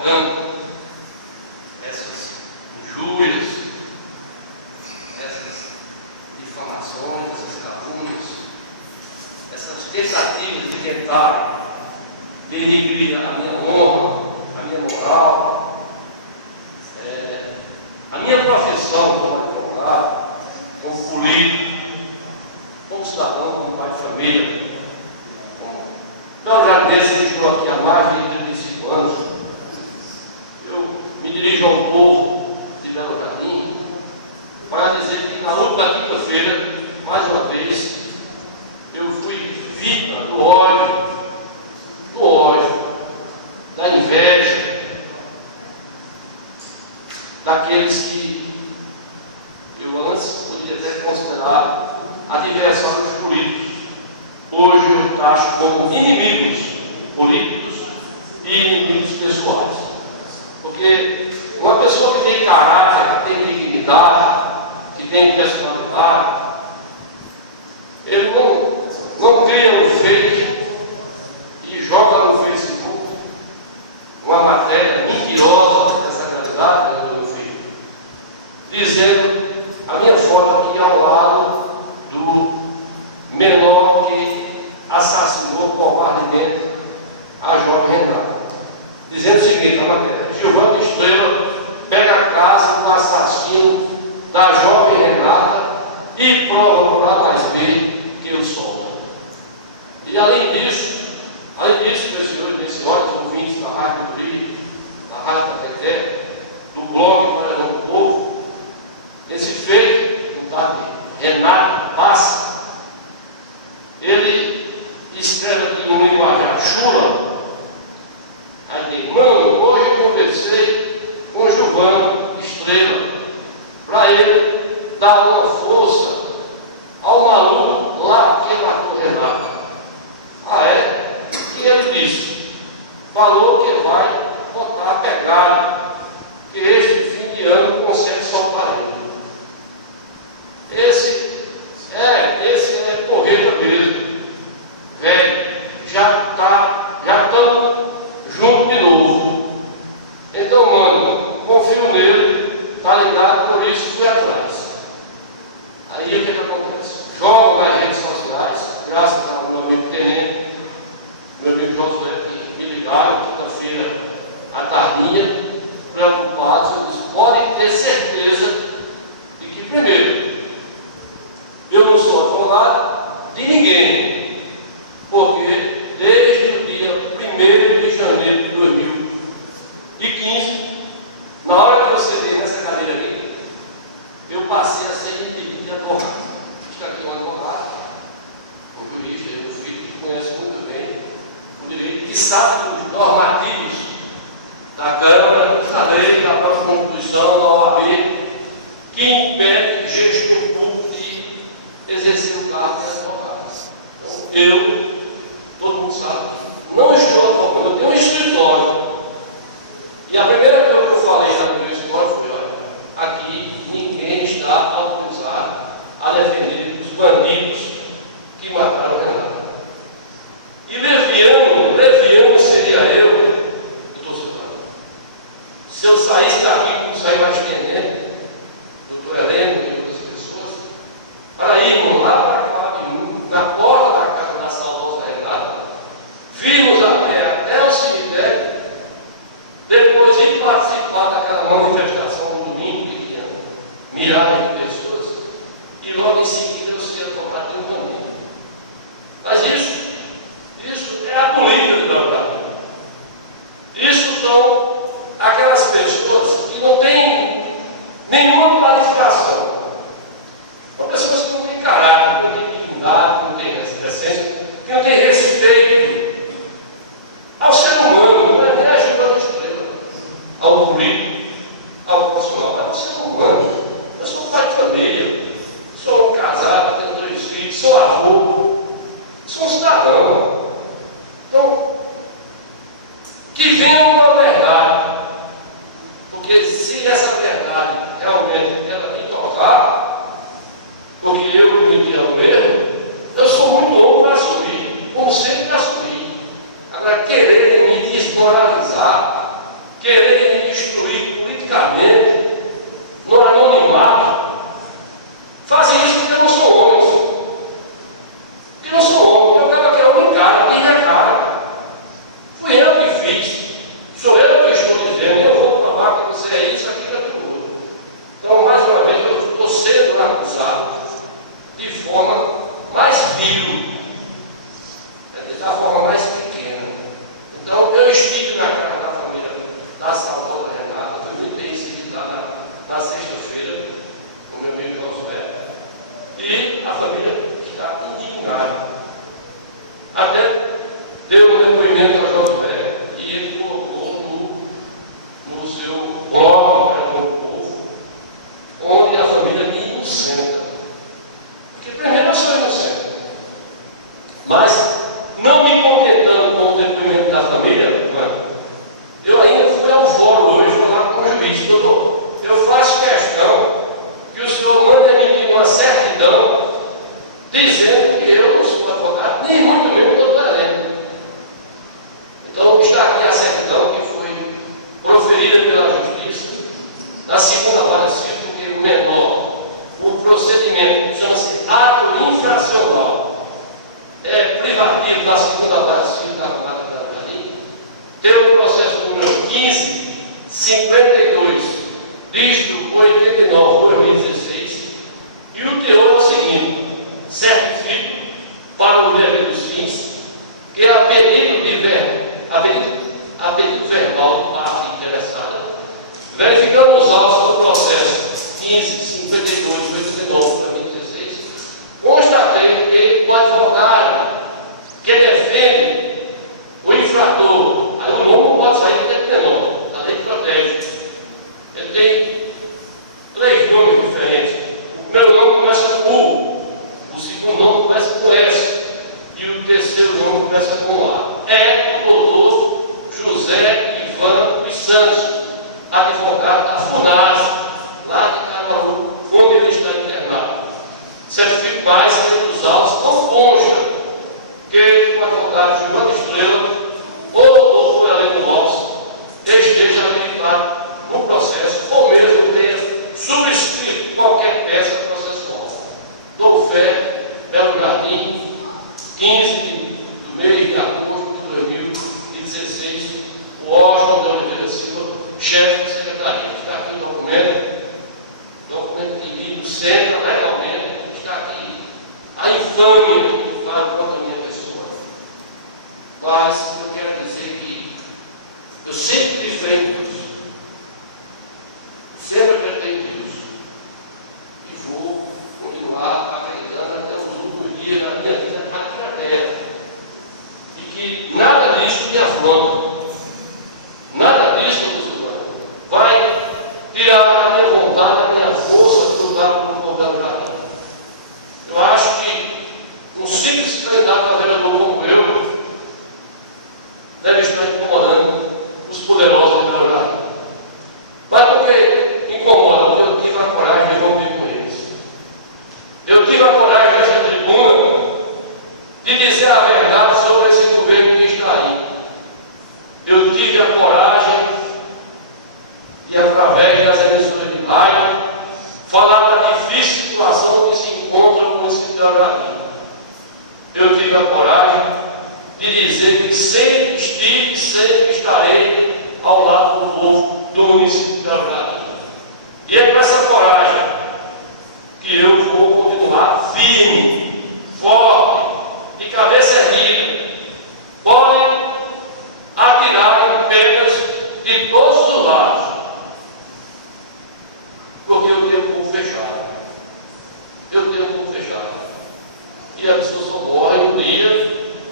propaganda, essas injúrias, essas difamações, essas calúnias, essas tentativas de tentarem denigrir a minha honra, a minha moral, a minha profissão como advogado, como político, como cidadão, como pai de família. Belo Jardim estou aqui há mais de 35 anos. Eu me dirijo ao povo de Belo Jardim para dizer que na última quinta-feira, mais uma vez, eu fui vítima do ódio, da inveja, daqueles que eu antes podia até considerar adversários políticos. Hoje eu taxo como inimigos políticos e inimigos pessoais. Porque uma pessoa que tem caráter, que tem dignidade, que tem personalidade, ele não cria um fake e joga no Facebook uma matéria mentirosa dessa realidade, meu filho, dizendo a minha foto aqui ao lado do menor que assassinou covardemente a jovem Renata, dizendo o seguinte na matéria: Gilvan Estrela pega a casa do assassino da jovem Renata e prova por A mais B que eu solto. E além disso, meus senhores e senhoras, ouvintes da Rádio do Rio, da Rádio da PT, do blog Maranhão do Povo, esse feito, o tal de Renato Passa, ele escreve aqui no linguajar chula, aí, mano, hoje eu conversei com o Gilvan Estrela, para ele dar uma força ao maluco lá que matou Renata. Ah, é? O que ele disse? Falou que vai botar a pegada, que este fim de ano consegue soltar ele. Esse é porreta mesmo, velho, já estamos juntos de novo. Então, mano, confio nele, tá ligado? Por isso fui atrás. Aí o que acontece? Jogo nas redes sociais, graças ao meu amigo Tenente, meu amigo Josué, que me ligaram quinta-feira à tardinha, preocupados. Eu disse: podem ter certeza de que, primeiro, eu não sou advogado de ninguém, porque desde o dia 1º de janeiro de 2015, na hora que eu sentei nessa cadeira aqui, eu passei a ser impedido de advogado. Fica aqui um advogado, um jurista, meu filho, que conhece muito bem o direito, que sabe dos normativos da Câmara, da lei, da própria Constituição, da OAB, que impede gestor público de exercer o cargo de advogado. Então, todo mundo sabe, não estou advogando, eu tenho um escritório. E a primeira coisa que eu falei no meu escritório foi: olha, aqui ninguém está autorizado a defender os bandidos que mataram a Renata. E leviano seria eu estou citando. Se eu saísse daqui como sair mais tenente, doutor Heleno e outras pessoas, para irmos lá para Fábio, na porta da casa da saudosa Renata, vimos a pé até o cemitério, depois ir participar estive na casa da família da saudosa Renata, foi muito bem seguido lá na sexta-feira, com meu amigo Josué, e a família está indignada. Até deu um depoimento ao Josué e ele colocou no seu blog para o povo, onde a família me inocenta. Porque primeiro eu sou inocente, mas não me contentando com o depoimento da família, eu ainda fui ao fórum hoje falar com o juiz. Doutor, eu faço questão que o senhor mande emitir uma certidão dizendo que eu não sou advogado, nem muito menos doutor Helena. Então está aqui a certidão que foi proferida pela Justiça, da segunda vara civil, que o menor, o procedimento chama-se ato infracional, é privativo da segunda vara civil da Mata da Jardim, tem o processo número 1552, dígito 89/2016, e o teor é o seguinte: certifico para o devidos fins, que é a pedido verbal de parte interessada, verificando os autos do processo 1552/2016, constatei que o advogado que defende o infrator, aí o nome pode sair até penal, a lei protege. Ele tem 3 nomes diferentes. O primeiro nome começa com U, o segundo nome começa com S e o terceiro nome começa com A. É o doutor José Ivan dos Santos, advogado da FUNAS, lá de Caruaru, onde ele está internado. Certifico mais que os autos não consta que o advogado Giovanni Estrela ou o doutor Heleno Lopes esteja habilitado no processo, ou mesmo tenha subscrito qualquer peça processual. Dou fé, Belo Jardim, 15 do mês de agosto de 2016, o Washington de Oliveira Silva, chefe de secretaria. Está aqui o documento de livro, centro, legalmente, está aqui a infâmia que faz contra a minha pessoa. Mas eu quero dizer que eu sempre defendo Deus, sempre acreditei em Deus, e vou continuar acreditando até os últimos dias na minha vida aqui na terra, e que nada disso me afronta, nada disso vai tirar a minha vontade, a minha força de lutar por um povo jardim. Eu acho que um simples candidato a vereador como eu deve estar incomodando os poderosos de Belo Jardim. Mas por que incomoda? Porque eu tive a coragem de romper com eles. Eu tive a coragem nessa tribuna de dizer a verdade sobre esse governo que está aí. Eu tive a coragem de, através das emissoras de rádio, falar da difícil situação que se encontra no município de Belo Jardim. Eu tive a coragem de dizer que sempre estive e sempre estarei ao lado do povo do município de Belo Jardim. E é com essa coragem que eu vou continuar firme, forte, de cabeça erguida. Podem atirar em pedras de todos os lados, porque eu tenho o povo fechado. Eu tenho o povo fechado. E as pessoas só morrem no dia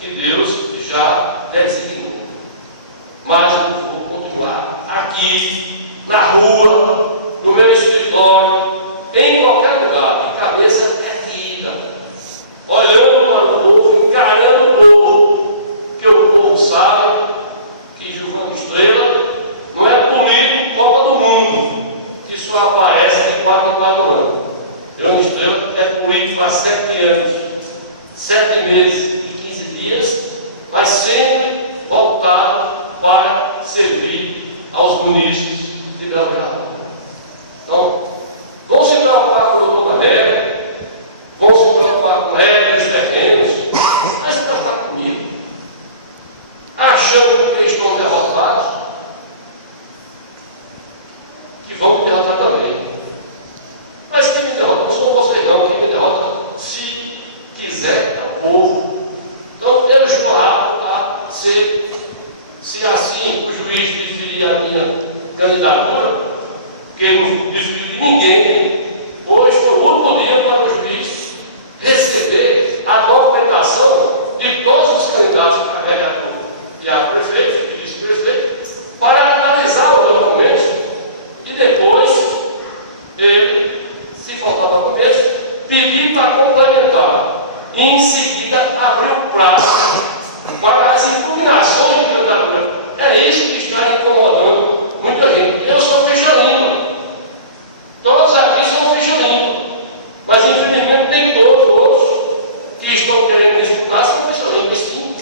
que Deus já designou. Mas eu vou continuar aqui, na rua, no meu escritório, mandados a vereador e a prefeito e vice-prefeito para analisar os documentos e depois ele, se faltava documentos, pedir para complementar e em seguida abrir o prazo para as impugnações do vereador. É isso que está incomodando muita gente. Eu sou ficha-limpa. Todos aqui são ficha-limpa. Mas infelizmente nem todos que estão querendo disputar são ficha-limpa. Sim,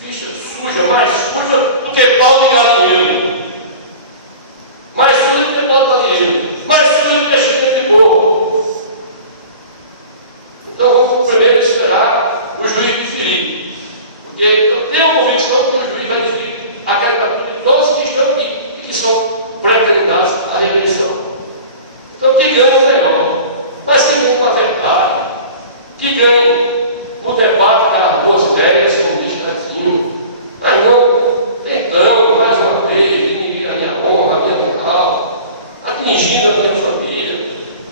ficha suja, mais suja do que pau de galinheiro. Mais suja do que pau de galinheiro. Mais suja do que cheiro de boa. Então vamos primeiro esperar o juiz deferir. Porque eu tenho a convicção que o juiz vai deferir a candidatura de todos que estão aqui e que são pré-candidatos à reeleição. Então que ganhe o melhor. Mas que ganhe com a verdade. Que ganhe o debate das boas ideias, como diz Catinho. Mas não tentando, mais uma vez, diminuir a minha honra, a minha moral, atingindo a minha família,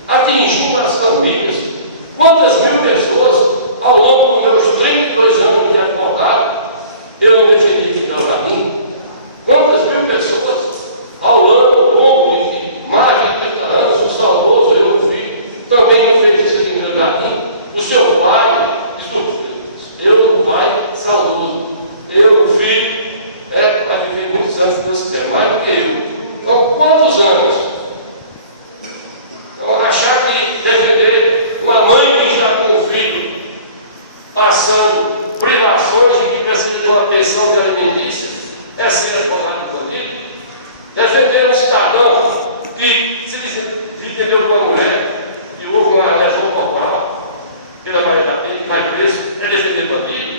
atingindo as famílias. Quantas mil pessoas, ao longo dos meus 32 anos de advogado, eu não defendi Fidel Jardim? Quantas mil pessoas, ao longo de mais de 30 anos, o saudoso eu vi, também ofereci Fidel Jardim, o seu pai, eu, o pai saudoso, eu, o filho, vai viver muitos anos nesse tempo, mais do que eu. Então, quantos anos? Então, achar que defender uma mãe que está com o filho passando privações e que precisa de uma pensão de alimentícia é ser advogado do bandido? Defender um cidadão que se entendeu com uma mulher e houve uma lesão corporal pela maioria que vai preso, é defender bandido?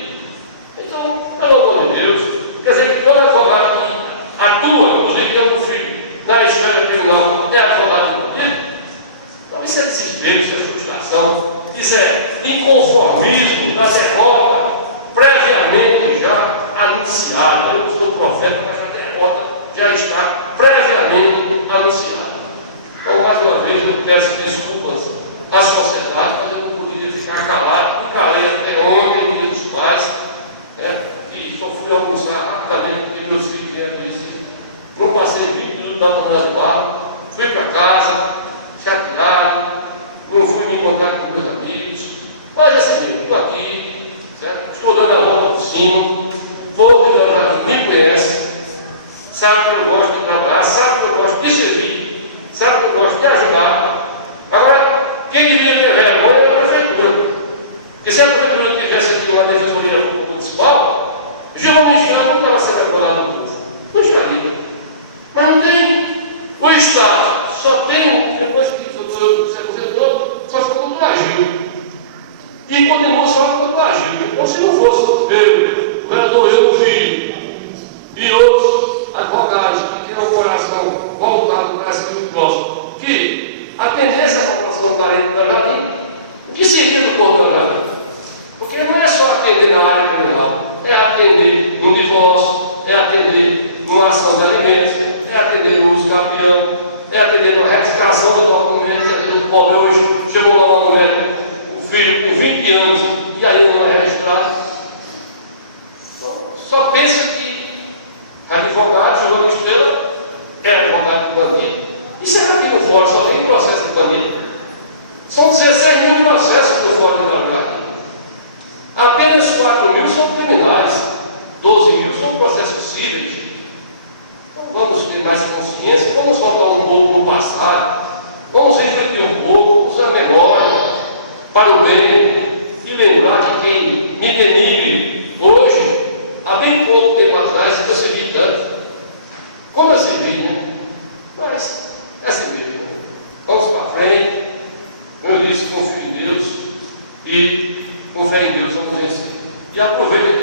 Então, pelo amor de Deus, quer dizer que todo advogado que atua, inclusive tem um filho na esfera criminal, é advogado de bandido? Então, isso é desespero, isso é frustração, isso é inconformismo na derrota previamente já anunciada. Eu não sou profeta, mas a derrota já está previamente anunciada. Então, mais uma vez, eu peço desculpas à sociedade, mas eu não podia ficar calado. E calei até ontem, dia dos pais, e só fui almoçar rapidamente porque meus filhos vieram isso. Não passei 20 minutos na panela de barro, fui para casa, chateado, não fui me encontrar com meus amigos. Mas assim, estou aqui, certo? Estou dando a volta por cima, vou te dar, me conhece, sabe que eu gosto de trabalhar, sabe que eu gosto de servir, sabe que eu gosto de ajudar. Agora, quem devia ter vergonha é a prefeitura. Porque se a prefeitura tivesse aqui uma defensoria pública municipal, geralmente não estava sendo advogado do povo. Não estaria. Mas não tem. O Estado só tem, depois que se aposentou, só ficou com o plagio. E continua só com o plagio. Então, se não fosse eu, o vereador eu, filho, e outros advogados que têm o coração voltado para esse grupo nosso, que atendesse a população carente da Jardim, o que seria do povo da Jardim? Porque não é só atender na área criminal, é atender no divórcio, é atender numa ação de alimentos, é atender no uso capião, é atender na retificação de documentos. O pobre hoje chegou lá uma mulher, o filho com 20 anos e ainda não é registrado. Só pensa que advogado, jogando estrela, é advogado de bandido. E será que no fórum só tem processo de bandido? São 16 mil processos no fórum de Jardim. Apenas 4 mil são criminais, 12 mil são processos cíveis. Então vamos ter mais consciência, vamos voltar um pouco no passado, vamos refletir um pouco, usar a memória para o bem e lembrar que quem me denigre hoje, há bem pouco tempo atrás, eu servi tanto. Como eu servi, né? Mas é assim mesmo. Vamos para frente. Como eu disse, confio em Deus e com fé em Deus vamos vencer. E aproveito